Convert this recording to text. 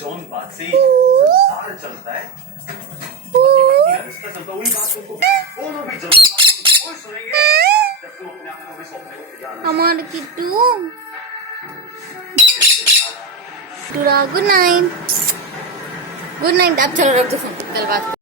जौन बात से संसार चलता है रिश्ता चलता है, वही बात तुमको दोनों भी जरूर सुनेंगे जब तुम अपने आप को भी सौंपने को तैयार আমার কিট্টু टूरा गुड नाइट अब चलो रख दो फोन कल बात